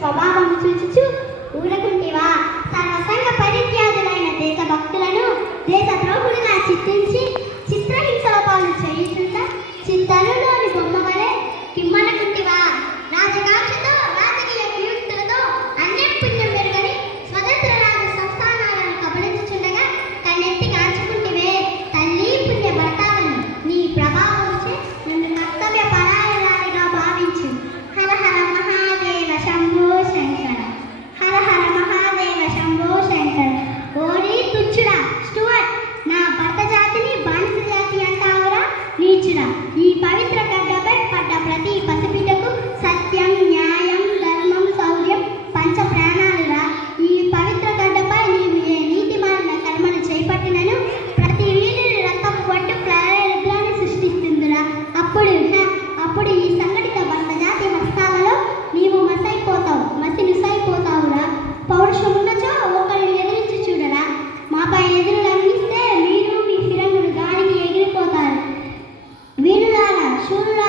స్వభావం చూచుచు ఊరకుంటివా? సర్వసంగ పరిత్యాగులైన దేశభక్తులను దేశద్రోహులుగా చిత్రించి చిత్రహింసల పాలు చేయుచుంట చింతనులోని బొమ్మ వలె కిమ్మనకుంటివా? రాజకాంక్షతో రాజకీయ వియుక్తులతో అన్యం పుణ్యం మెరుగని స్వతంత్ర రాజ సంస్థానాలను కబలించుచుండగా కన్నెత్తి కాచుకుంటివే తల్లి పుణ్య భర్తావని. నీ ప్రభావంచే నన్ను కర్తవ్య పరాయణాలుగా భావించు. హర హర మహాదేవ శంభో శంకర, హర హర మహాదేవ శంభో శంకర. ఓరి తుచ్చుడా స్టూవర్ట్, నా భర్త జాతిని బానిస జాతి అంటావురా నీచుడా? ఈ పవిత్ర గడ్డపై పడ్డ ప్రతి పసిబిడ్డకు సత్యం, న్యాయం, ధర్మం, శౌర్యం పంచ ప్రాణాలురా. ఈ పవిత్ర గడ్డపై నీవు ఏ నీతి మాలిన కర్మలు చేపట్టినను ప్రతి వీధిని రక్తపు పట్టు ప్రాయరుద్రాన్ని సృష్టిస్తుందిరా. అప్పుడు ఈ సంఘటిత వర్గజాతి హస్తాలలో నీవు మసినుసైపోతావురా. పౌరుషమున్నచో ఒకరిని ఎదిరించి చూడరా. మాపై ఎదురు లంఘిస్తే మీరు మీ ఫిరంగులు గాలికి ఎగిరిపోతారు. వీరులారా, శూరులారా,